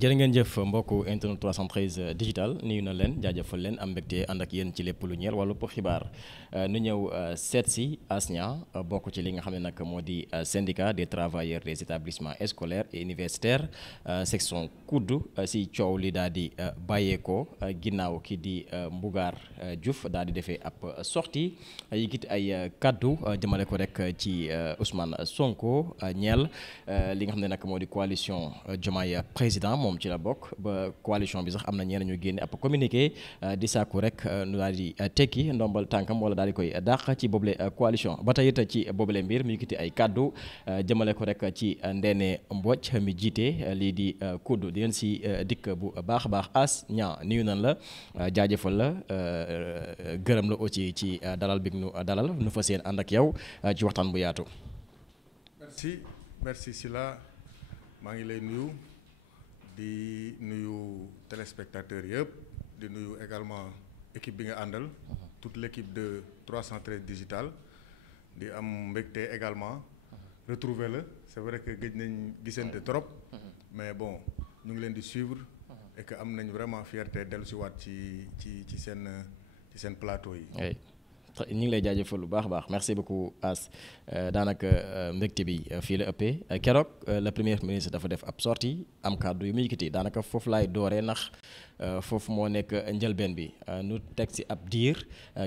jërë ngeen jëf mbokku internet 313 digital nuyu na leen jaajëfal leen am mbégte ànd ak yéen ci lépp lu ñeel wàllu xibaar nu ñëw seet si Asnia bokk ci li nga xam ne nag moo di syndicat des travailleurs des établissements scolaires et universitaires section COUD si coow li daal di bàyyeekoo ginnaaw ki di Mbougar Diouf daal di defee ab sortie yëkkati ay kaddu jëmale ko rek ci Ousmane Sonko ñeel li nga xam ne nag moo di coalition Diomaye président moom ci la bokk ba coalition bi sax am na ñeneen ñu génne ab communiqué di sàkku rek nu daal di tekki ndombal tànkam wala daal di koy dàq ci boobule coalition ba tey it ci boobule mbir mu yëkkati ay kaddu jëmale ko rek ci Ndéné Mbodj mi jiite lii di COUD di leen si dikk bu baax a baax Asnia nuyu nan la jaajëfal la gërëm la aussi ci dalal bi nu dalal nu fas yéene ànd ak yow ci waxtaan bu yaatu. merci Sylla maa ngi lay nuyu di nuyu téléspectateurs yëpp di nuyu également équipe bi nga àndal toute l'équipe de 313 digital di am mbégte également retrouver la c'est vrai que gëj nañ gisante trop mais bon ñu ngi leen di suivre et que am nañ vraiment fierté dellu si waat ci seen plateau yi. ñu ngi lay jaajëfal lu baax a baax merci beaucoup As daanaka mbégte bi fii la ëppee keroog le premier ministre dafa def ab sortie am kàddu yu muy yëkkati daanaka foofu laay dooree ndax foofu moo nekk njëlbeen bi nu teg si ab diir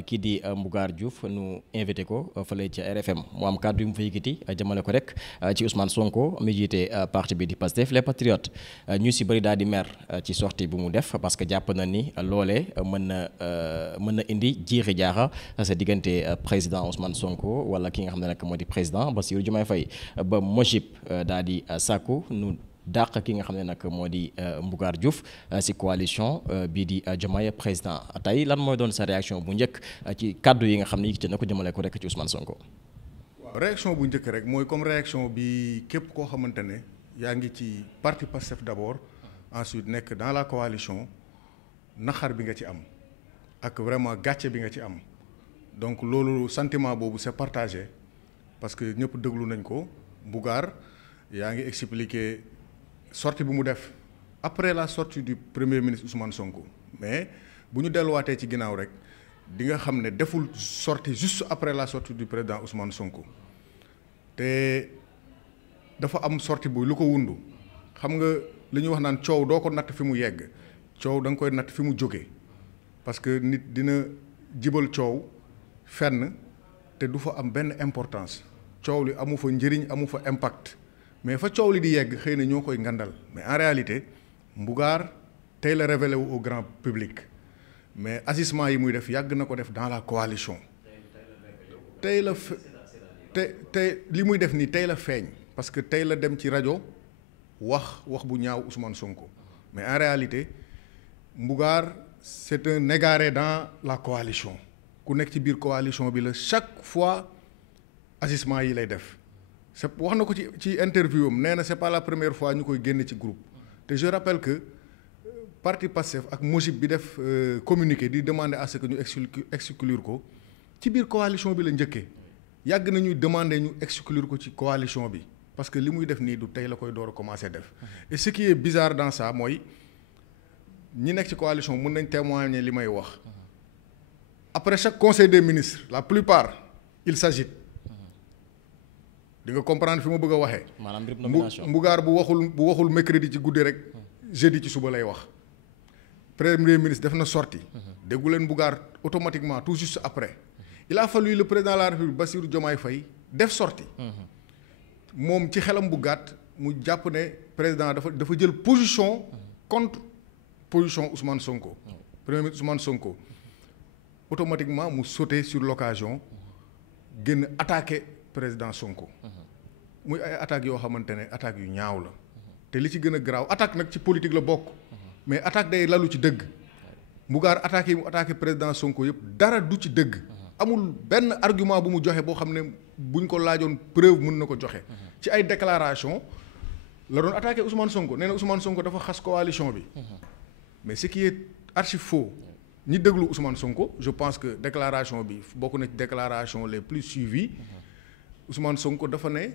kii di Mbougar Diouf nu invité ko fële ci RFM mu am kàddu yu mu fa yëkkati jëmale ko rek ci Ousmane Sonko mi jiite parti bi di Pastef les Patriotes ñu si bëri daal di mer ci sortie bu mu def parce que jàpp na ni loolee mën na indi jiixi jaaxa sa diggante président Ousmane Sonko wala ki nga xam ne nag moo di président Bassirou Diomaye Faye ba Mojib daal di sàkku nu dàq ki nga xam ne nag moo di Mbougar Diouf si coalition bii di Diomaye président tey lan mooy doon sa réaction bu njëkk ci kàddu yi nga xam ne yëkkati na ko jëmale ko rek ci Ousmane Sonko. waaw réaction bu njëkk rek mooy comme réaction bi képp koo xamante ne yaa ngi ci parti Pastef d'abord ensuite nekk dans la coalition naxar bi nga ci am ak vraiment gàcce bi nga ci am. donc loolu sentiment boobu c'est partagé parce que ñëpp déglu nañ ko Mbougar yaa ngi expliquer sortie bu mu def après la sortie du premier ministre Ousmane Sonko mais bu ñu delluwaatee ci ginnaaw rek di nga xam ne deful sortie juste après la sortie du président Ousmane Sonko te dafa am sortie bu lu ko wundu xam nga li ñuy wax naan coow doo ko natt fi mu yegg coow da nga koy natt fi mu jóge parce que nit dina jibal coow fenn te du fa am benn importance coow li amu fa njëriñ amu fa impact mais fa coow li di yegg xëy na ñoo koy ngandal mais en réalité Mbougar tey la révélé wu au grand public mais agissement yi muy def yàgg na ko def dans la coalition tey la te li muy def nii tey la feeñ parce que tey la dem ci rajo wax bu ñaaw Ousmane Sonko mais en réalité Mbougar c'est un égaré dans la coalition ku nekk ci biir coalition bi la chaque fois agissement yi lay def c'est wax na ko ci interview am nee na c'est pas la première fois ñu koy génne ci groupe te je rappelle que parti Pastef ak Mojib bi def communiqué di demander à ce que ñu exclure ko ci biir coalition bi la njëkkee yàgg nañuy demander ñu exclure ko ci coalition bi parce que li muy def nii du tey la koy door a commencer def et ce qui est bizarre dans ça mooy ñi nekk ci coalition mën nañ témoigner li may wax après chaque conseil des ministres la plupart il s'agit di nga comprendre fi ma bëgg a waxee. maanaam mbir nomination Mbougar bu waxul mercredi ci guddi rek jeudi ci suba lay wax. premier ministre def na sortie déggu leen Mbougar automatiquement tout juste après il a fallu le président de la République Bassirou Diomaye Faye def sortie moom ci xelam bu gàtt mu jàpp ne président dafa jël position contre position Ousmane Sonko. premier ministre Ousmane Sonko. automatiquement mu sauter sur l'occasion génn attaquer président Sonko muy ay attaques yoo xamante ne attaques yu ñaaw la te li ci gën a garaaw attaque nag ci politique la bokk mais attaque day lalu ci dëgg Mbougar attaques yi mu attaqué président Sonko yëpp dara du ci dëgg amul benn argument bu mu joxe boo xam ne buñ ko laajoon preuve mën na ko joxe ci ay déclaration la doon attaqué Ousmane Sonko nee na Ousmane Sonko dafa xas coalition bi mais ce qui est archi faux ñi déglu Ousmane Sonko je pense que déclaration bi bokk na ci déclaration les plus suivies Ousmane Sonko dafa ne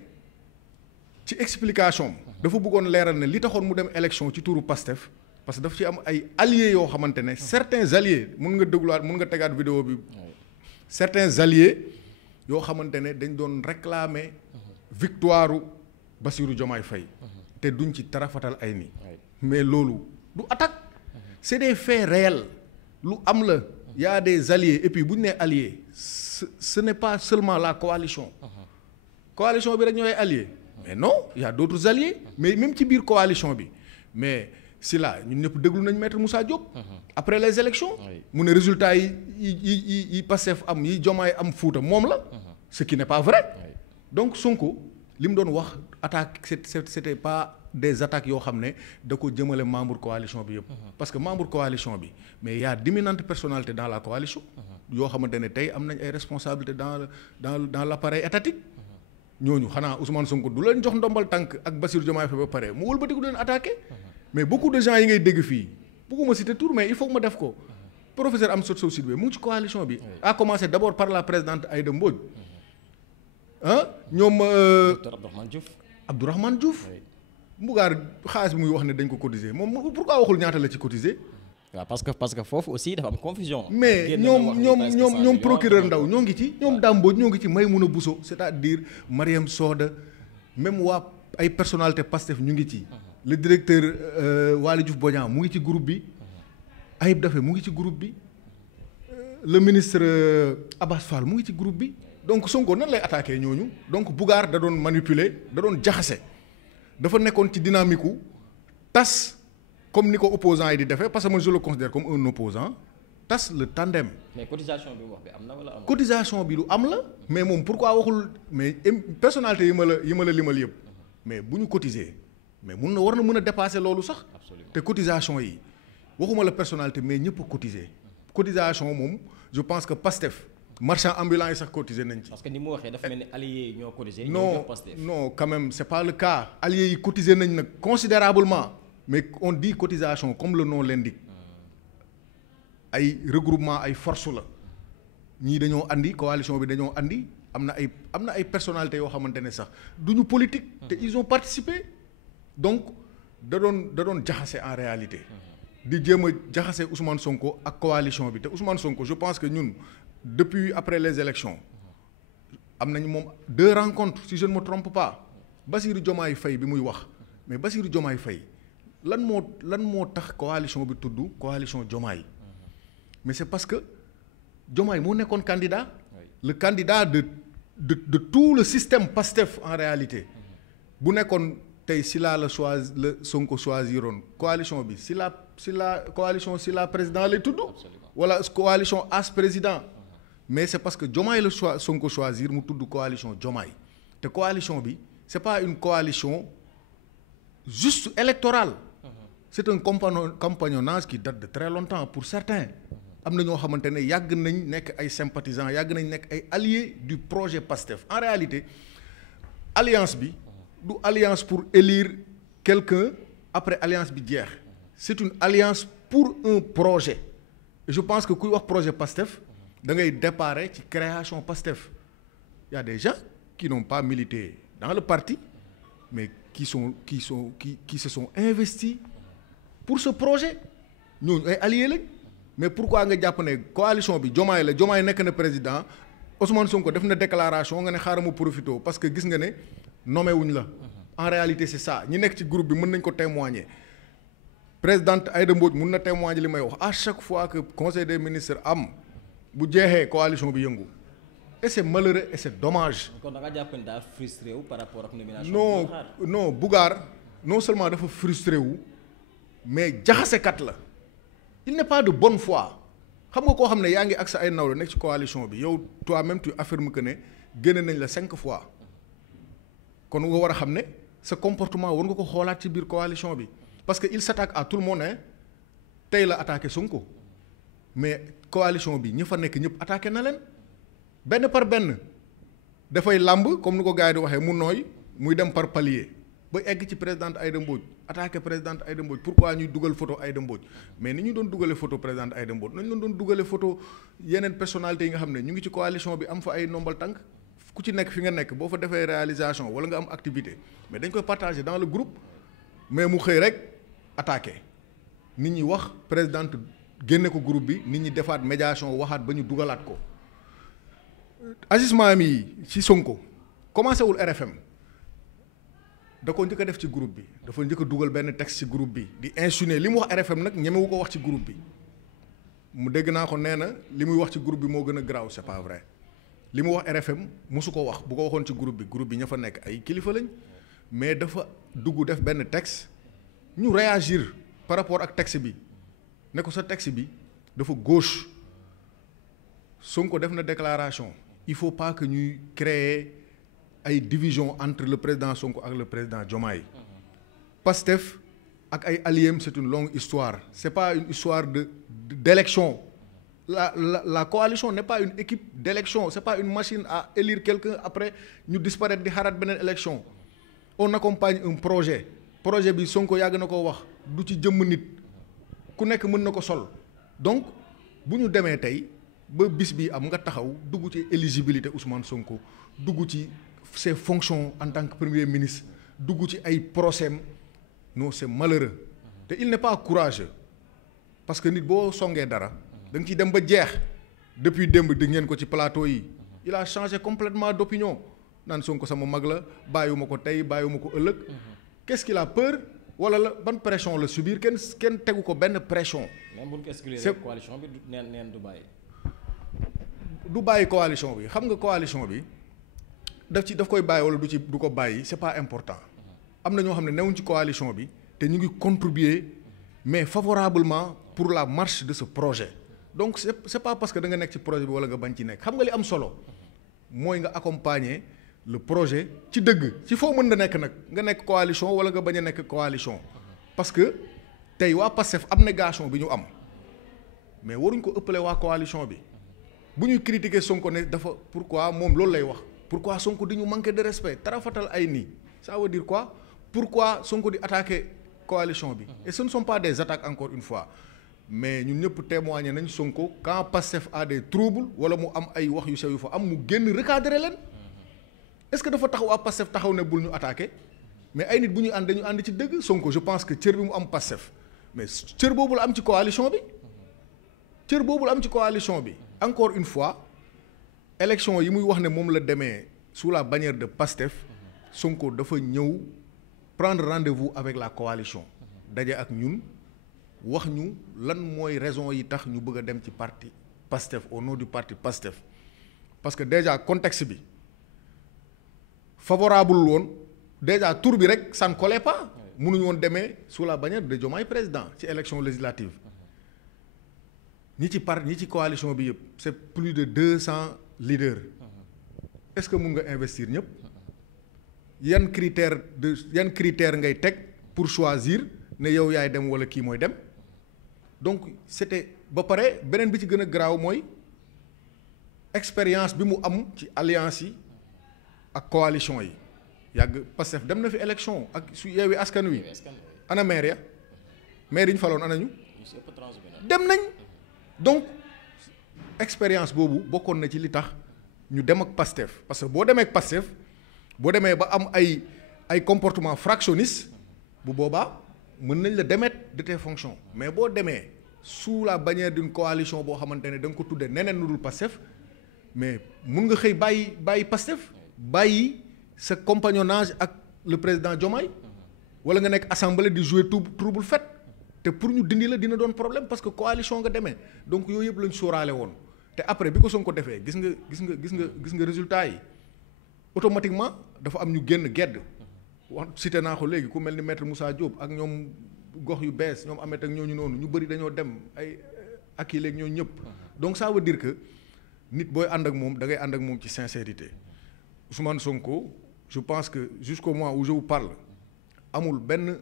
ci explication dafa bëggoon leeral ne li taxoon mu dem élection ci tuuru Pastef parce que daf ci am ay alliés yoo xamante ne certains alliés mun nga dégluwaat mun nga tegaat vidéo bi certains alliés yoo xamante ne dañ doon réclamer victoire Bassirou Diomaye Faye te duñ ci tarafatal ay ni mais loolu du attaque c'est des faits réels lu am la y a des alliés et puis bu ñu nee alliés ce n'est pas seulement la coalition coalition bi rek ñooy alliés mais non il y a d'autres alliés mais même ci biir coalition bi mais si là ñun ñëpp déglu nañ maître Moussa Diop après les élections mu ne résultats yi Pastef am yi Diomaye am Fouta moom la ce qui n'est pas vrai donc Sonko li mu doon wax attaque c'était pas des attaques yoo xam ne da ko jëmale membre coalition bi yëpp parce que membre coalition bi mais il y a d'éminentes personnalités dans la coalition yoo xamante ne tey am nañ ay responsabilités dans l'appareil étatique ñooñu xanaa Ousmane Sonko du leen jox ndombal tànk ak Bassirou Diomaye Faye ba pare mu wëlbatiku leen attaqué mais beaucoup de gens yi ngay dégg fii bëgguma citer tour mais il faut que ma def ko professeur Amsatou Sidibé mu ngi ci coalition bi a commencé d'abord par la présidente Aïda Mbodj ñoom Abdourahmane Diouf Mbougar xaalis bi muy wax ne dañ ko cotiser moom pourquoi waxul ñaata la ci cotiser waaw parce que foofu aussi dafa am confusion. mais ñoom procureur Ndaw ñoo ngi ci ñoom Dame Mbodj ñoo ngi ci Maymouna Bousso c'est-à-dire Mariam Soda même waa ay personnalité Pastef ñu ngi ci le directeur Waly Diouf Bodian mu ngi ci groupe bi Ayib Daffé mu ngi ci groupe bi le ministre Abbas Fall mu ngi ci groupe bi donc Sonko nan lay attaquer ñooñu donc Bougar da doon manipuler da doon jaxase dafa nekkoon ci dynamique u tas comme ni ko opposant yi di defee parce que moi je le considère comme un opposant tas le tandem. mais cotisation bi wax bi am na wala am cotisation bi lu am la mais moom pourquoi waxul mais personnalité yi ma la limal yëpp mais bu ñu cotiser mais war na mën a dépasser loolu sax. absolument te cotisation yi waxuma la personnalité mais ñëpp a cotiser cotisation moom je pense que Pastef marchand ambulant yi sax cotiser nañ ci. parce que ni mu waxee dafa mel ni alliés yi ñoo cotiser. non quand même c'est pas le cas alliés yi cotiser nañ nag considérablement mais on dit cotisation comme le nom l'indique ay regroupement ay force la ñii dañoo andi coalition bi dañoo andi am na ay personnalités yoo xamante ne sax du ñu politique. te ils ont participé donc da doon jaxase en réalité. di jéem a jaxase Ousmane Sonko ak coalition bi te Ousmane Sonko je pense que ñun depuis après les élections am nañu moom 2 rencontres si je ne me trompe pas Bassirou Diomaye Faye bi muy wax mais Bassirou Diomaye Faye lan moo tax coalition bi tudd coalition Diomaye mais c'est parce que Diomaye moo nekkoon candidat le candidat de tout le système Pastef en réalité bu nekkoon tey si la Sonko choisiroon coalition bi si la coalition si la président lay tudd wala coalition as président mais c'est parce que Diomaye la Sonko choisir mu tudd coalition Diomaye te coalition bi c'est pas une coalition juste électorale c'est un compagnonnage qui date de très longtemps pour certains am na ñoo xamante ne yàgg nañ nekk ay sympathisants yàgg nañ nekk ay alliés du projet PASTEF en réalité alliance bi du alliance pour élire quelqu'un après alliance bi jeex c'est une alliance pour un projet et je pense que kuy wax projet PASTEF da ngay déparé ci création PASTEF il y a des gens qui n'ont pas milité dans le parti mais qui se sont investis pour ce projet ñooñu ay alliés lañ mais pourquoi nga jàpp ne coalition bi Diomaye la Diomaye nekk na président Ousmane Sonko def na déclaration nga ne xaaral ma profité parce que gis nga ne nommé wuñ la en réalité c'est ça ñi nekk ci groupe bi mën nañ ko témoigner présidente Aïda Mbodj mun na témoigner li may wax à chaque fois que conseil des ministres am bu jeexee coalition bi yëngu et c'est malheureux et c'est dommage. kon da nga jàpp ne daa frustré wu par rapport ak nomination. non Bougar non seulement dafa frustré wu mais jaxasekat la il n'est pas de bonne foi xam nga koo xam ne yaa ngi ak sa ay nawle nekk ci coalition bi yow toi-même tu affirmes que ne génne nañ la 5 fois kon nga war a xam ne sa comportement war nga ko xoolaat ci biir coalition bi parce que il s'attaque à tout le monde tey la attaqué Sonko mais coalition bi ñi fa nekk ñëpp attaqué na leen benn par benn dafay làmb comme ni ko gars yi di waxee mu nooy muy dem par palier ba egg ci présidente Aïda Mbodj attaqué présidente Aïda Mbodj pourquoi ñuy dugal photo Aïda Mbodj mais ni ñu doon dugale photo présidente Aïda Mbodj nañ doon dugale photo yeneen personnalités yi nga xam ne ñu ngi ci coalition bi am fa ay nombal tànk ku ci nekk fi nga nekk boo fa defee réalisation wala nga am activité mais dañ koy partager dans le groupe mais mu xëy rek attaqué nit ñi wax présidente génne ko groupe bi nit ñi defaat médiation waxaat ba ñu dugalaat ko agissement mi ci Sonko commencé wul RFM da ko njëkk a def ci groupe bi dafa njëkk a dugal benn texte ci groupe bi di insinuer li mu wax RFM nag ñemewu ko wax ci groupe bi mu dégg naa ko nee na li muy wax ci groupe bi moo gën a garaaw c'est pas vrai li mu wax RFM mosu ko wax bu ko waxoon ci groupe bi ña fa nekk ay kilifa lañ mais dafa dugg def benn texte ñu réagir par rapport ak texte bi ne ko sa texte bi dafa gauche Sonko def na déclaration il faut pas que ñuy créer ay division entre le président Sonko ak le président Diomaye Pastef ak ay alliés c'est une longue histoire c'est pas une histoire d'élection la coalition n'est pas une équipe d'élection c'est pas une machine à élire quelqu'un après ñu disparaître di xaaraat beneen élection on accompagne un projet bi Sonko yàgg na ko wax du ci jëmm nit ku nekk mën na ko sol donc bu ñu demee tey ba bis bi am nga taxaw dugg ci éligibilité Ousmane Sonko dugg ci ses fonctions en tant que premier ministre dugg ci ay procès non c'est malheureux te il n'est pas courageux parce que nit boo songee dara da nga ciy dem ba jeex depuis démb di ngeen ko ci plateau yi il a changé complètement d'opinion naan Sonko sama mag la bàyyiwuma ko tey bàyyiwuma ko ëllëg qu'est-ce qu'il a peur wala la ban pression la subir kenn tegu ko benn pression. même bu ñu ko exclure coalition bi neen du bàyyi. du bàyyi coalition bi xam nga coalition bi daf koy bàyyi wala du ko bàyyi c'est pas important am na ñoo xam ne newuñ ci coalition bi te ñu ngi contribuer mais favorablement pour la marche de ce projet donc c'est pas parce que da nga nekk ci projet bi wala nga bañ ci nekk xam nga li am solo mooy nga accompagner le projet ci dëgg ci foo mën na nekk nag nga nekk coalition wala nga bañ a nekk coalition parce que tey waa Pastef abnégation bi ñu am mais waruñ ko ëppale waa coalition bi bu ñuy critiquer Sonko ne dafa pourquoi moom loolu lay wax pourquoi Sonko di ñu manquer de respect tarafatal ay nii ça veut dire quoi pourquoi Sonko di attaquer coalition bi et ce ne sont pas des attaques encore une fois mais ñun ñëpp témoigner nañ Sonko quand Pastef a des troubles wala mu am ay wax yu sew yu fa am mu génn recadrer leen est-ce que dafa taxaw waa Pastef taxaw ne bul ñu attaquer mais ay nit bu ñuy ànd dañu ànd ci dëgg Sonko je pense que cër bi mu am Pastef mais cër boobu la am ci coalition bi encore une fois élection yi muy wax ne moom la demee sous la bannière de Pastef Sonko dafa ñëw prendre rendez-vous avec la coalition daje ak ñun wax ñu lan mooy raison yi tax ñu bëgg a dem ci parti Pastef au nom du parti Pastef parce que déjà contexte bi favorable woon déjà tour bi rek ça ne collait pas mënuñu woon demee sous la bannière de Diomaye président ci élection législative ñi ci coalition bi yëpp c'est plus de 200 leaders est-ce que mun nga investir ñëpp yan critère ngay teg pour choisir ne yow yaay dem wala kii mooy dem donc c'était ba pare beneen bi ci gën a garaaw mooy expérience bi mu am ci alliance yi ak coalition yi yàgg Pastef dem na fi élection ak su Yewwi Askan Wi ana maire ya maire yi ñu faloon ana ñu dem nañ donc expérience boobu bokkoon na ci li tax ñu dem ak Pastef parce que boo demee ak Pastef boo demee ba am ay comportement fractionniste bu boobaa mën nañ la démettre de tes fonctions mais boo demee sous la bannière d'une coalition boo xamante ne da nga ko tuddee neneen lu dul Pastef mais mun nga xëy bàyyi Pastef bàyyi sa compagnonnage ak le président Diomaye wala nga nekk assemblée di jouer trouble fait te pour ñu dindi la dina doon problème parce que coalition nga demee donc yooyu yëpp lañ sóoraale woon te après bi ko Sonko defee gis nga résultat yi automatiquement dafa am ñu génn gedd wax cité naa ko léegi ku mel ni maître Moussa Diop ak ñoom gox yu bees ñoom Ameth ak ñooñu noonu ñu bëri dañoo dem ay ak yi léegi ñooñu ñëpp donc ça veut dire que nit booy ànd ak moom da ngay ànd ak moom ci sincérité Ousmane Sonko je pense que jusqu'au moment où je vous parle amul benn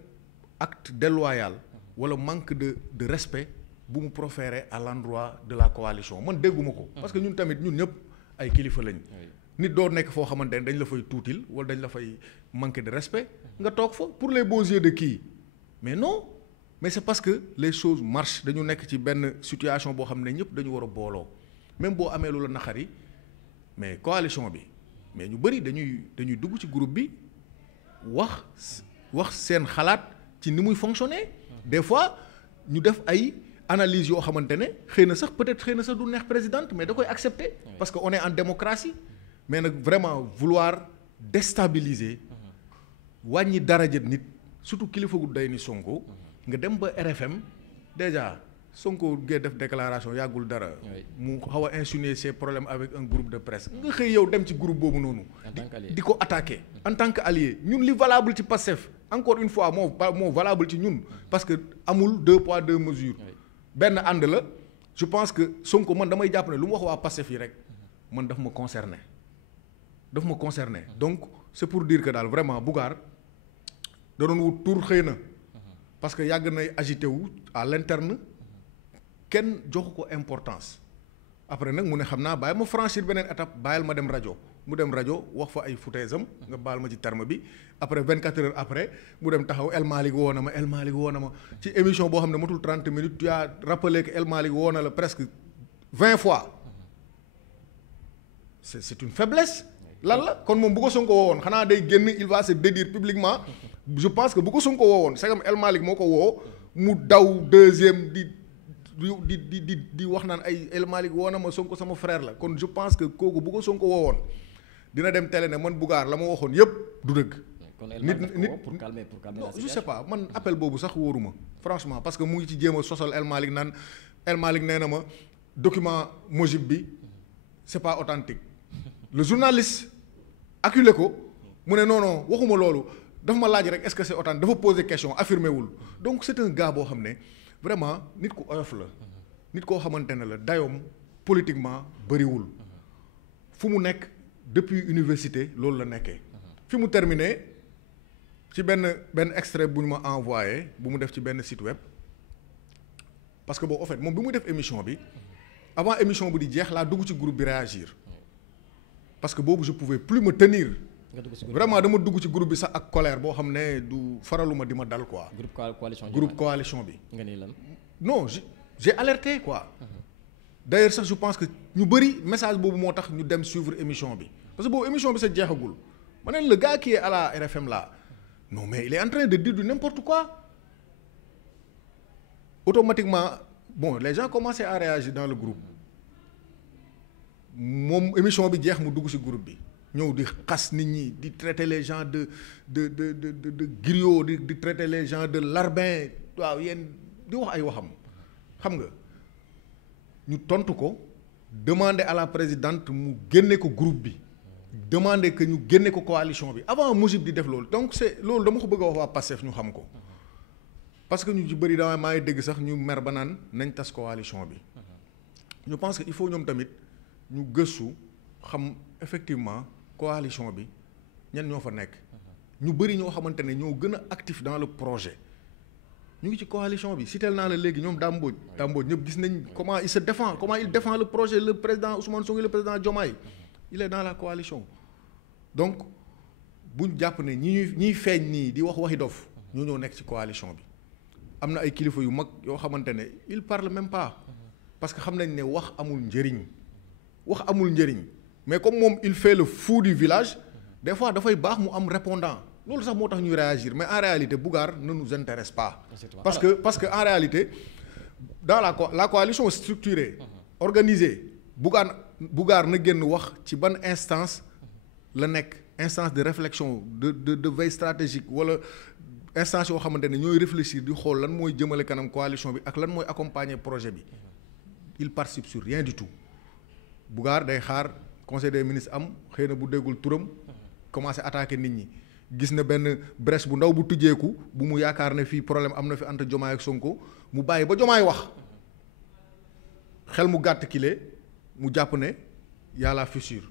acte déloyal wala manque de respect bu mu proférer à l'endroit de la coalition man dégguma ko parce que ñun tamit ñun ñëpp ay kilifa lañ nit doo nekk foo xamante ne dañ la fay tuutil wala dañ la fay manquer de respect nga toog fa pour les beaux yeux de qui mais non mais c'est parce que les choses marchent dañu nekk ci benn situation boo xam ne ñëpp dañu war a booloo même boo amee lu la naqari mais coalition bi mais ñu bëri dañuy dugg ci groupe bi wax seen xalaat ci ni muy fonctionner. des fois ñu def ay analyse yoo xamante ne xëy na sax peut-être xëy na sax du neex présidente mais da koy accepter parce que on est en démocratie mais nag vraiment vouloir déstabiliser wàññi daraja nit surtout kilifa gu day ni Sonko nga dem ba RFM déjà Sonko gee def déclaration yàggul dara mu xaw a insinuer ses problèmes avec un groupe de presse nga xëy yow dem ci groupe boobu noonu di ko attaquer en tant que allié ñun li valable ci Pastef encore une fois moo valable ci ñun parce que amul 2 poids 2 mesures benn ànd la je pense que Sonko man damay jàpp ne lu mu wax waa Pastef yi rek man daf ma concerné donc c'est pour dire que daal vraiment Bougane da doon wut tour xëy na parce que yàgg nay agité wu à l'interne kenn joxu ko importance après nag mu ne xam naa bàyyi ma franchir beneen étape bàyyil ma dem rajo mu dem rajo wax fa ay foutaise am nga baal ma ci terme bi après 24 heures après mu dem taxaw El Malick woo na ma ci émission boo xam ne matul 30 minutes tu as rappelé que El Malick woo na la presque 20 fois c'est une faiblesse. lan la kon moom bu ko Sonko woowoon xanaa day génn il va se dédire publiquement je pense que bu ko Sonko woowoon c'est comme El Malick moo ko woo mu daw deuxième di wax naan ay El Malick woo na ma Sonko sama frère la kon je pense que kooku bu ko Sonko woowoon dina dem télé ne man Bougane la ma waxoon yépp du dëgg. nit pour calmer non je sais pas man appel boobu sax wóoruma franchement parce que mu ngi ci jéem a sosal El Malick naan El Malick nee na ma document Mojib bi c'est pas authentique le journaliste acculé ko mu ne non waxuma loolu dafa ma laaj rek est-ce que c'est authentique dafa poser question affirmé wul donc c'est un gars boo xam ne vraiment nit ku oyof la nit koo xamante ne la dayoom politiquement bëriwul fu mu nekk depuis université loolu la nekkee fi mu terminé ci benn extrait bu ñu ma envoyé bu mu def ci benn site web parce que boo en fait moom bi muy def émission bi avant émission bi di jeex laa dugg ci groupe bi réagir parce que boobu je pouvais plus me tenir vraiment dama dugg ci groupe bi sax ak colère boo xam ne du faraluma di ma dal quoi. groupe coalition bi. nga ni lan. non j'ai alerté quoi. d'ailleurs sax je pense que ñu bëri message boobu moo tax ñu dem suivre émission bi parce que boobu émission bi sa jeexagul ma ne le gars qui est à la RFM là non mais il est en train de dire du n'importe quoi automatiquement bon les gens commençaient à réagir dans le groupe moom émission bi jeex mu dugg ci groupe bi ñëw di xas nit ñi di traiter les gens de griots di traiter les gens de larbin waaw yéen di wax ay waxam xam nga ñu tontu ko demander à la présidente mu génne ko groupe bi demander que ñu génne ko coalition bi avant Mojib di def loolu donc c'est loolu dama ko bëgg a wax waa Pastef ñu xam ko parce que ñu ci bëri dama maa ngi dégg sax ñu mer ba naan nañ tas coalition bi je pense que il faut ñoom tamit ñu gëstu xam effectivement coalition bi ñan ñoo fa nekk ñu bëri ñoo xamante ne ñoo gën a actif dans le projet ñu ngi ci coalition bi citeel naa la léegi ñoom Dame Mbodj ñëpp gis nañ comment il se défend comment il défend le projet le président Ousmane Sonko le président Diomaye il est dans la coalition donc buñ jàpp ne ñiy feeñ nii di wax waxi dof ñoo nekk ci coalition bi am na ay kilifa yu mag yoo xamante ne il parle même pas parce que xam nañ ne wax amul njëriñ mais comme moom il fait le fou du village des fois dafay baax mu am répondant loolu sax moo tax ñuy réagir mais en réalité Bougane ne nous intéresse pas parce que en réalité dans la coalition structurée organisée Bougane na génn wax ci ban instance la nekk instance de réflexion de veille stratégique wala instance yoo xamante ne ñooy réfléchir di xool lan mooy jëmale kanam coalition bi ak lan mooy accompagner projet bi il participe sur rien du tout Bougane day xaar conseil des ministres am xëy na bu déggul turam commencé attaquer nit ñi gis na benn brèche bu ndaw bu tujjeeku bu mu yaakaar ne fii problème am na fi entre Diomaye ak Sonko mu bàyyi ba Diomaye wax xel mu gàtt kile mu jàpp ne y a la fissure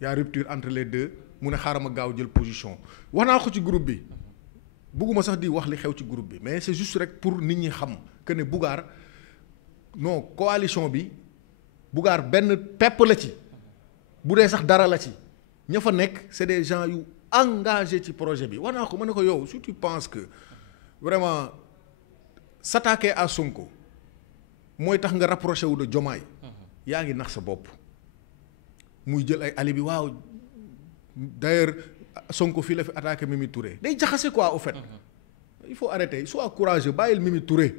y a rupture entre les deux mu ne xaaral ma gaaw jël position wax naa ko ci groupe bi bugguma sax di wax li xew ci groupe bi mais c'est juste rek pour nit ñi xam que ne Bougane non coalition bi Bougane benn pepp la ci bu dee sax dara la ci ña fa nekk c'est des gens yu engagés ci projet bi wax naa ko ma ne ko yow si tu penses que vraiment s'attaquer à Sonko mooy tax nga rapproché wu de Diomaye yaa ngi nax sa bopp muy jël ay alibi waaw d'ailleurs Sonko fii la fi attaqué Mimi Touré day jaxase quoi au fait. Il faut arrêter sois courageux bàyyil Mimi Touré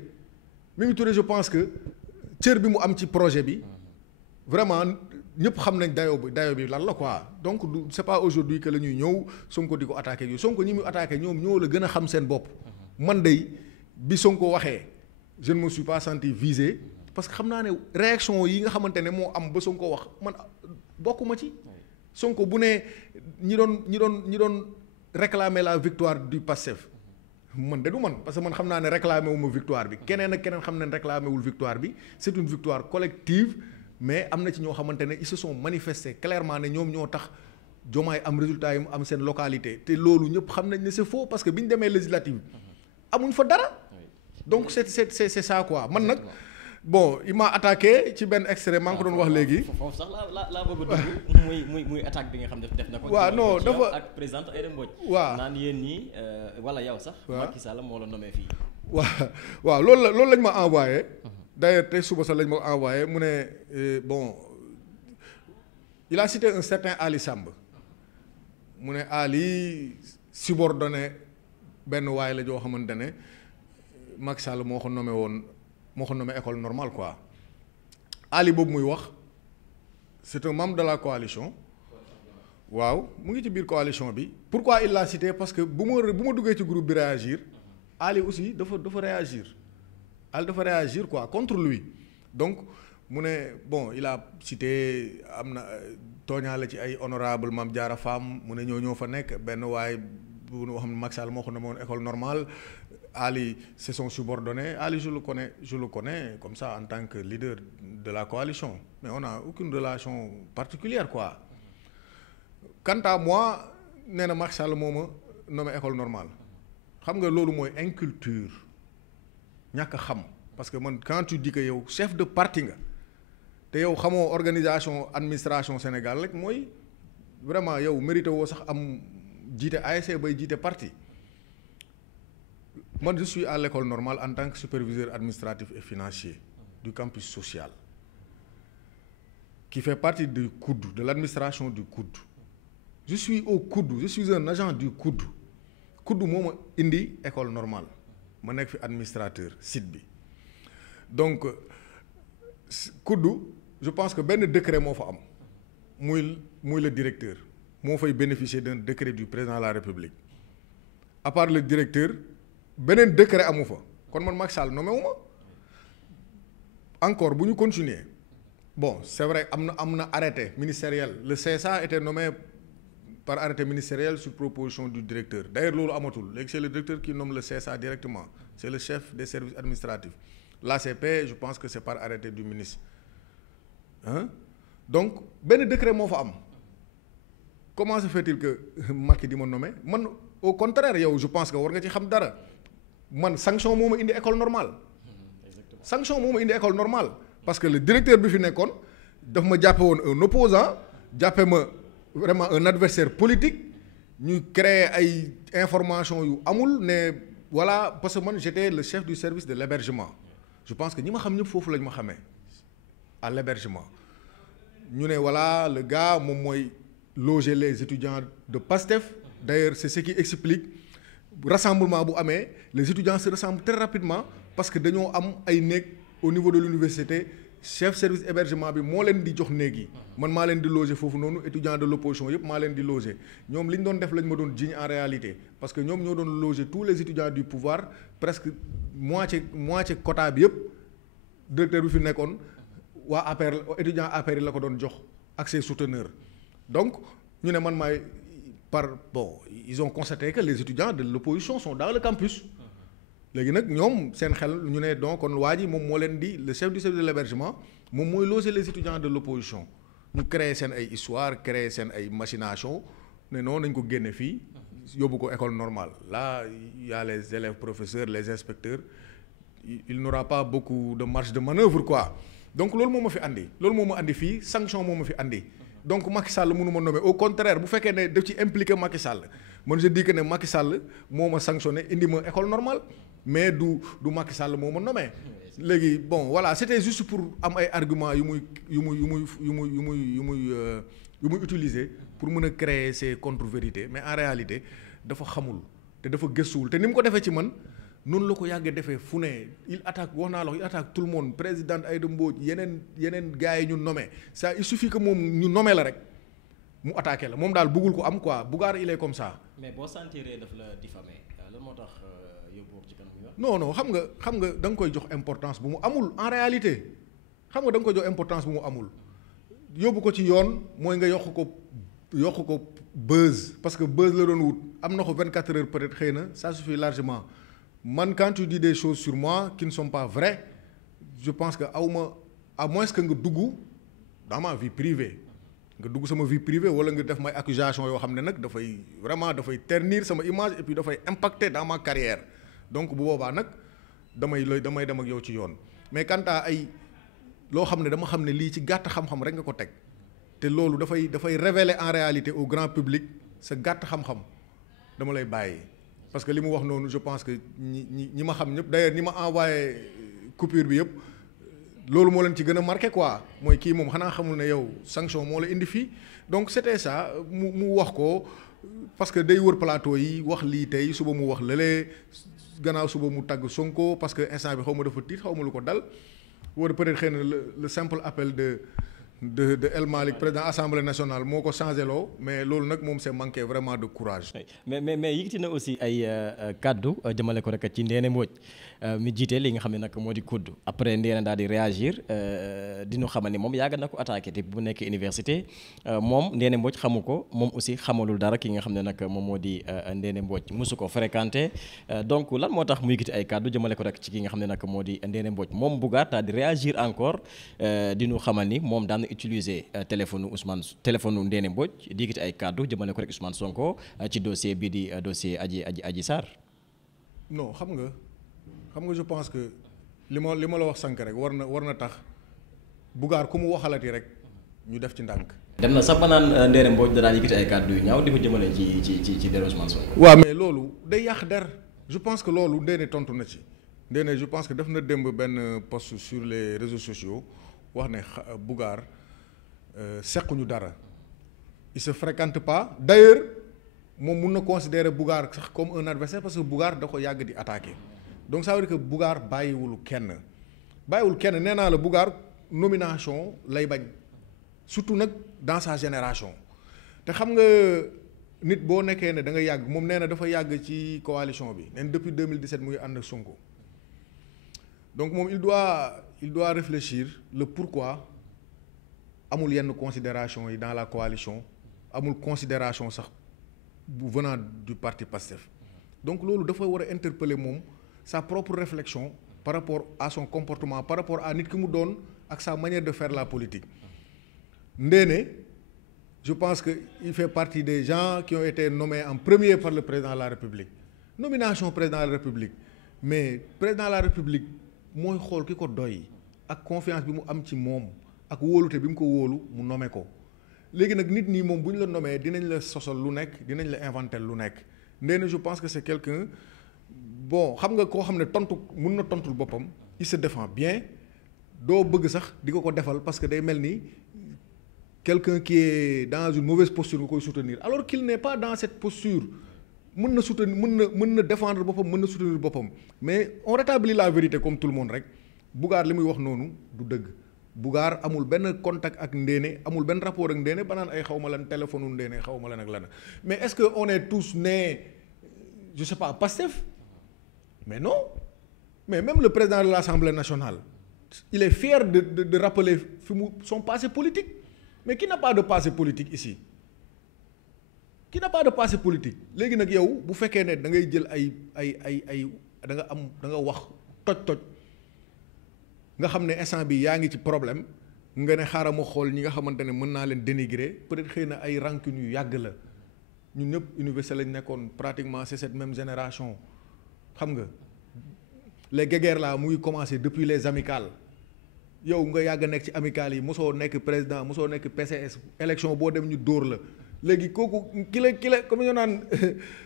je pense que cër bi mu am ci projet bi vraiment ñëpp xam nañ dayo bi lan la quoi donc du c'est pas aujourd'hui que la ñuy ñëw Sonko di ko attaqué yooyu Sonko ñi muy attaqué ñoom ñoo la gën a xam seen bopp. man day bi Sonko waxee je ne me suis pas senti visé parce que xam naa ne réaction yi nga xamante ne moo am ba Sonko wax man bokkuma ci. Sonko bu ne ñi doon réclamer la victoire du Pastef man de du man parce que man xam naa ne réclamer wu ma victoire bi keneen ak keneen xam ne réclamer wul victoire bi c'est une victoire collective mais am na ci ñoo xamante ne ils se sont manifestés clairement ne ñoom ñoo tax Diomaye am résultat yi mu am seen localité te loolu ñëpp xam nañ ne c'est faux parce que bi ñu demee législative amuñ fa dara donc c'est ça quoi man nag. Bon il m'a attaqué ci benn extrait maa ngi ko doon wax léegi. foofu sax laa bëgg a dugg muy attaque bi nga xam def na ko. waaw non dafa ak présidente Aïda Mbodj. waaw naan yéen ñii wala yow sax. waaw Macky Sall moo la nommé fii. waaw loolu lañ ma envoyé. d'ailleurs tey suba sax lañ ma envoyé mu ne bon il a cité un certain Ali Samb mu ne Ali subordonné benn waay la joo xamante ne Macky Sall moo ko nommé école normale quoi Ali boobu muy wax c'est un membre de la coalition waaw mu ngi ci biir coalition bi pourquoi il l'a cité parce que bu ma duggee ci groupe bi réagir Ali aussi dafa réagir Ali dafa réagir quoi contre lui donc mu ne bon il a cité am na tooñaale ci ay honorable Mame Diarra Fam mu ne ñoo fa nekk benn waay bu ñu wax ne Macky Sall moo ko nommé woon école normale Ali c'est son subordonné Ali je le connais comme ça en tant que leader de la coalition mais on n'a aucune relation particulière quoi quant à moi nee na Macky Sall moo ma nommé école normale xam nga loolu mooy inculture ñàkk a xam parce que man quand tu dis que yow chef de parti nga te yow xamoo organisation administration Sénégal rek mooy vraiment yow mérité woo sax am jiite ASC bay jiite parti man je suis à l'école normale en tant que superviseur administratif et financier du campus social qui fait partie du COUD, de l'administration du COUD. Je suis au COUD, je suis un agent du COUD. COUD moo ma indi école normale ma nekk fi administrateur site bi donc COUD je pense que benn décret moo fa am muy le directeur moo fay bénéficier d'un décret du président de la République à part le directeur beneen décret amu fa kon man Macky Sall nommé wu ma encore bu ñu continuer bon c'est vrai am na arrêté ministériel le CSA était nommé par arrêté ministériel sur proposition du directeur d'ailleurs loolu amatul léegi c'est le directeur qui nomme le CSA directement c'est le chef des services administratifs l'ACP je pense que c'est par arrêté du ministre donc benn décret moo fa am comment se fait-il que Macky di ma nommé man au contraire yow je pense que war nga ci xam dara man sanction moo ma indi école normale sanction moo ma indi école normale parce que le directeur bi fi nekkoon daf ma jàppe woon un opposant jàppe ma vraiment un adversaire politique ñu créer ay information yu amul ne voilà parce que man j'étais le chef du service de l'hébergement je pense que ñi ma xam ñëpp foofu lañ ma xamee à l'hébergement ñu ne voilà le gars moom mooy loger les étudiants de PASTEF d'ailleurs c'est ce qui explique rassemblement bu amee les étudiants se rassemblent très rapidement parce que dañoo am ay néeg au niveau de l'université chef service hébergement bi moo leen di jox néeg yi man maa leen di loger foofu noonu étudiants de l'opposition yëpp maa leen di loger ñoom li ñu doon def lañ ma doon jiiñ en réalité parce que ñoom ñoo doon loger tous les étudiants du pouvoir presque moitié quota bi yëpp directeur bi fi nekkoon waa APR étudiants APR yi la ko doon jox ak ses souteneurs donc ñu ne man maay ils ont constaté que les étudiants de l'opposition sont dans le campus léegi nag ñoom seen xel ñu ne donc kon waa ji moom moo leen di le chef du service de l'hébergement moom mooy loger les étudiants de l'opposition ñu créer seen ay histoire créer seen ay machination ne non nañ ko génne fii yóbbu ko école normale là il y a les élèves professeurs les inspecteurs il n'aura pas beaucoup de marge de manœuvre quoi donc loolu moo ma fi andi loolu moo ma andi fii sanction moo ma fi andi donc Macky Sall mënu ma nommer au contraire bu fekkee ne daf ci impliqué Macky Sall man je dis que ne Macky Sall moo ma sanctionné indi ma école normale mais du Macky Sall moo ma nommé léegi bon voilà c'était juste pour am ay arguments yu muy utiliser pour mën a créer ces contre-vérités mais en réalité dafa xamul te dafa gëstuwul te ni mu ko defee ci man noonu la ko yàggee defee fu ne il attaque wax naa la il attaque tout le monde président Aïda Mbodj yeneen gars yi ñu nommé ça il suffit que moom ñu nommé la rek mu attaqué la moom daal bëggul ko am quoi Bougane il est comme ça. mais boo sentiree daf la diffamé lan moo tax yóbbu ci kanam yoon. non xam nga da nga koy jox importance bu mu amul en réalité xam nga da nga koy jox importance bu mu amul yóbbu ko ci yoon mooy nga yokk ko buzz parce que buzz la doon wut am na ko 24 heures peut-être xëy na ça suffit largement man quand tu dis des choses sur moi qui ne sont pas vraies je pense que awma à moins que nga dugg dans ma vie privée nga dugg sama vie privée wala nga def may accusation yoo xam ne nag dafay ternir sama image et puis dafay impacter dans ma carrière donc bu boobaa nag damay dem ak yow ci yoon mais quant à ay loo xam ne dama xam ne lii ci gàtt xam-xam rek nga ko teg te loolu dafay révéler en réalité au grand public sa gàtt xam-xam dama lay bàyyi parce que li mu wax noonu je pense que ñi ma xam ñëpp d'ailleurs ñi ma envoyé coupure bi yëpp loolu moo leen ci gën a marqué quoi mooy kii moom xanaa xamul ne yow sanction moo la indi fii donc c'était ça mu wax ko parce que day wër plateau yi wax lii tey suba mu wax lële gannaaw suba mu tagg Sonko parce que instant bi xaw ma dafa tiit xaw ma lu ko dal wala peut-être xëy na le simple appel de El Malick président assemblée nationale moo ko changé loo mais loolu nag moom c'est manqué vraiment de courage. mais yëkkati na aussi ay kaddu jëmale ko rek ci Ndéné Mbodj mi jiite li nga xam ne nag moo di kudd après Ndéné daal di réagir di ñu xamal ni moom yàgg na ko attaqué te bu nekk université moom Ndéné Mbodj xamu ko moom aussi xamalul dara ki nga xam ne nag moom moo di Ndéné Mbodj mosu ko fréquenté donc lan moo tax mu yëkkati ay kaddu jëmale ko rek ci ki nga xam ne nag moo di Ndéné Mbodj moom Bougane daal di réagir encore di ñu xamal ni moom daan utiliser téléphone Ndéné Mbodj di yëkkati ay kaddu jëmale ko rek Ousmane Sonko ci dossier bi di dossier Adji Sarr. non xam nga je pense que li ma la wax sànq rek war na tax Bougane ku mu waxalati rek ñu def ci ndànk. dem na sax ba naan Ndéné Mbodj da daan yëkkati ay kaddu yu ñaaw di ko jëmale ci der Ousmane Sonko. waaw mais loolu day yàq der je pense que loolu Ndéné tontu na ci Ndéné je pense que def na démb benn post sur les réseaux sociaux wax ne Bougane sequñu dara il se fréquente pas d'ailleurs moom mun na considérer Bougane sax comme un adversaire parce que Bougane da ko yàgg di attaquer donc ça veut dire que Bougane bàyyiwul kenn nee naa la Bougane nomination lay bañ surtout nag dans sa génération te xam nga nit boo nekkee ne da nga yàgg moom nee na dafa yàgg ci coalition bi nee na depuis 2017 muy ànd ak Sonko donc moom il doit réfléchir le pourquoi amul yenn considération yi dans la coalition amul considération sax bu venant du parti Pastef donc loolu dafa war a interpeller moom sa propre réflexion par rapport à son comportement par rapport à nit ki mu doon ak sa manière de faire la politique. Ndéné je pense que il fait partie des gens qui ont été nommés en premier par le président de la République nomination président de la République mais président de la République mooy xool ki ko doy ak confiance bi mu am ci moom ak wóolute bi mu ko wóolu mu nommé ko léegi nag nit ñi moom bu ñu la nommé dinañ la sosal lu nekk dinañ la inventer lu nekk Ndéné je pense que c'est quelqu'un bon xam nga koo xam ne mun na tontul boppam il se défend bien doo bëgg sax di ko defal parce que day mel ni quelqu'un qui est dans une mauvaise posture nga koy soutenir alors qu'il n'est pas dans cette posture mën na soutenir mën na défendre boppam mën na soutenir boppam mais on rétablit la vérité comme tout le monde rek Bougane li muy wax noonu du dëgg Bougane amul benn contact ak Ndéné amul benn rapport ak Ndéné ba naan ay xaw ma lan téléphone u Ndéné xaw ma lan ak lan mais est-ce que on est tous nés je sais pas Pastef mais non mais même le président de l'Assemblée nationale il est fier de rappeler fi mu son passé politique mais qui n'a pas de passé politique ici qui n'a pas de passé politique léegi nag yow bu fekkee ne da ngay jël ay da nga wax toj nga xam ne instant bi yaa ngi ci problème nga ne xaaral ma xool ñi nga xamante ne mën naa leen dénigrer peut-être xëy na ay rancune yu yàgg la ñun ñëpp université lañ nekkoon pratiquement c'est cette même génération xam nga les guéguerres là mu ngi commencé depuis les amicales yow nga yàgg nekk ci amicales yi mosoo nekk président mosoo nekk PCS élection boo dem ñu dóor la léegi kooku ki la comme ñu naan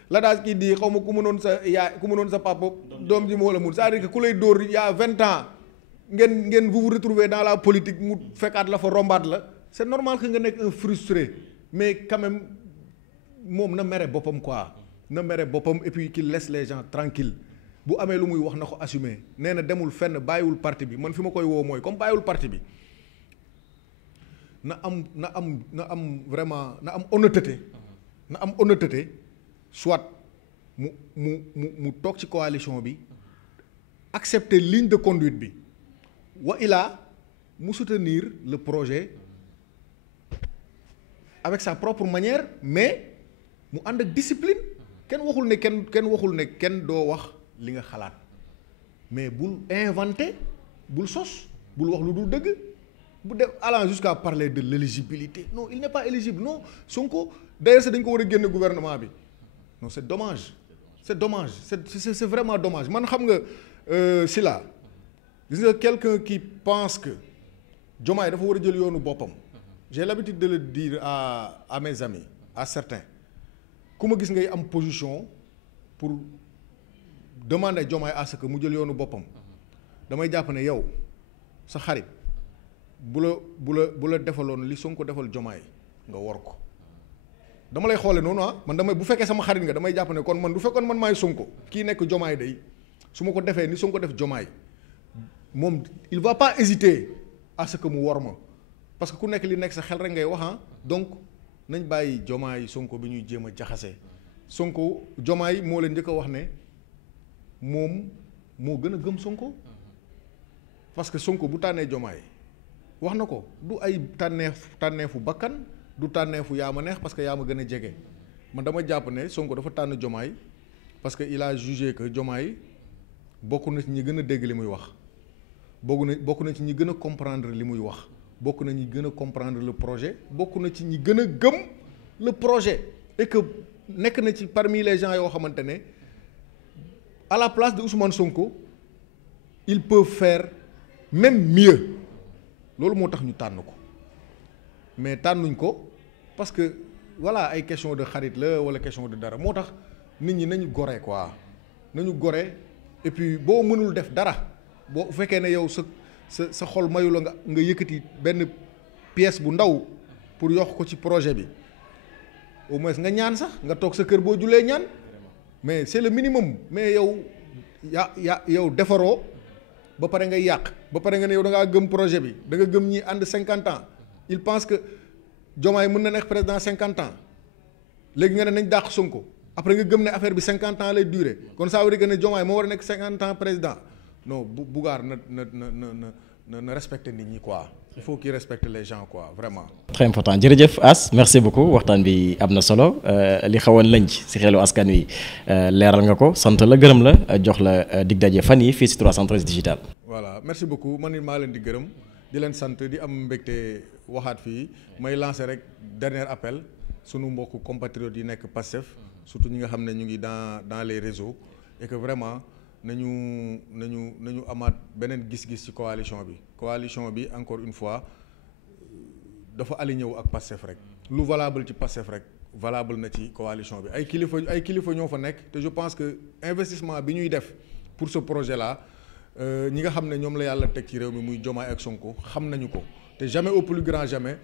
la daal kii di xaw ma ku mënoon sa yaay ku mënoon sa papa doom ji moo la mun c'est-à-dire que ku lay dóor yaa 20 ans ngeen vous vous retrouvez dans la politique mu fekkaat la fa rombaat la c'est normal que nga nekk un frustré mais quand même moom na mere boppam quoi na mere boppam et puis qu'il laisse les gens tranquilles bu amee lu muy wax na ko assumer nee na demul fenn bàyyiwul parti bi man fi ma koy woo mooy comme bàyyiwul parti bi na am vraiment na am honnêteté soit mu toog ci coalition bi accepter ligne de conduite bi wa ilaa mu soutenir le projet avec sa propre manière mais mu ànd ak discipline kenn waxul ne kenn doo wax li nga xalaat mais bul inventer bul sos bul wax lu dul dëgg bu def allant jusqu'à parler de l'éligibilité non il n'est pas éligible non Sonko d'ailleurs dañ ko war a génn gouvernement bi non c'est dommage c'est vraiment dommage man xam nga Sylla gis nga quelqu'un qui pense que Diomaye dafa war a jël yoonu boppam j'ai l'habitude de le dire à mes amis à certains ku ma gis ngay am position pour demander Diomaye à ce que mu jël yoonu boppam damay jàpp ne yow sa xarit bu la defaloon li Sonko defal Diomaye nga war ko dama lay xoole noonu man bu fekkee sama xarit nga damay jàpp ne kon man du fekkoon man maay Sonko kii nekk Diomaye day su ma ko defee ni Sonko def Diomaye moom il va pas hésiter à ce que mu war ma parce que ku nekk li nekk sa xel rek ngay wax donc nañ bàyyi Diomaye Sonko bi ñuy jéem a jaxase Sonko Diomaye moo leen njëkk a wax ne moom moo gën a gëm Sonko parce que Sonko bu tànnee Diomaye wax na ko du ay tànneefu bakkan du tànneefu yaa ma neex parce que yaa ma gën a jege man dama jàpp ne Sonko dafa tànn Diomaye parce que il a jugé que Diomaye bokk na ci ñi gën a dégg li muy wax bokk na ci ñi gën a comprendre li muy wax bokk na ñi gën a comprendre le projet bokk na ci ñi gën a gëm le projet et que nekk na ci parmi les gens yoo xamante ne à la place de Ousmane Sonko ils peuvent faire même mieux loolu moo tax ñu tànn ko mais tànnuñ ko parce que voilà ay question de xarit la wala question de dara moo tax nit ñi nañu gore quoi nañu gore et puis boo mënul def dara boo fekkee ne yow sa xol mayu la nga yëkkati benn pièce bu ndaw pour yokk ko ci projet bi au moins nga ñaan sax nga toog sa kër boo julee ñaan mais c'est le minimum mais yow defaroo ba pare nga yàq ba pare nga ne yow da ngaa gëm projet bi da nga gëm ñi ànd 50 ans il pense que Diomaye mën na nekk président 50 ans léegi nga ne nañ dàq Sonko après nga gëm ne affaire bi 50 ans lay durer kon ça veut dire que ne Diomaye moo war a nekk 50 ans président non Bougane na respecter nit ñi quoi il faut qu'il respecte les gens quoi vraiment. très important jërëjëf As merci beaucoup waxtaan bi am na solo li xawoon lënc si xelu askan wi leeral nga ko sant la gërëm la jox la dig daje fan yi fii si 313 digital. voilà merci beaucoup man it maa leen di gërëm di leen sant di am mbégte waxaat fii may lancer rek dernier appel sunu mbokku compatriotes yi nekk Pastef surtout ñi nga xam ne ñu ngi dans les réseaux et que vraiment. nañu amaat beneen gis-gis ci coalition bi encore une fois dafa aligné wu ak Pastef rek lu valable ci Pastef rek valable na ci coalition bi ay kilifa ñoo fa nekk te je pense que investissement bi ñuy def pour ce projet là ñi nga xam ne ñoom la yàlla teg ci réew mi muy Diomaye ak Sonko xam nañu ko te jamais au plus grand jamais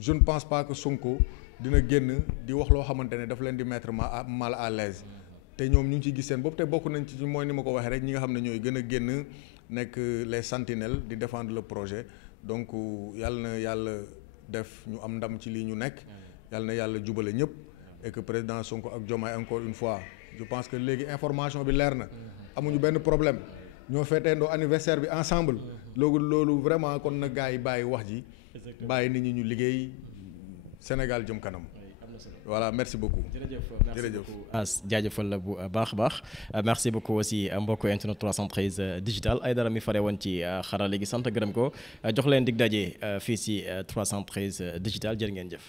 je ne pense pas que Sonko dina génn di wax loo xamante ne daf leen di mettre mal à l'aise te ñoom ñu ngi ciy gis seen bopp te bokk nañ ci mooy ni ma ko waxee rek ñi nga xam ne ñooy gën a génn nekk les sentinelles di défendre le projet donc yàlla def ñu am ndam ci lii ñu nekk yàlla jubale ñëpp et que président Sonko ak Diomaye encore une fois je pense que léegi information bi leer na amuñu benn problème ñoo feeteendoo anniversaire bi ensemble loolu vraiment kon na gars yi bàyyi wax ji bàyyi nit ñi ñu liggéey Sénégal jëm kanam. voilà merci beaucoup. jërëjëf As jaajëfal la bu baax a baax merci beaucoup aussi mbokk internet 313 digital ay dara mi fare woon ci xarala gi sant gërëm ko jox leen dig daje fii si 313 digital jërë ngeen jëf.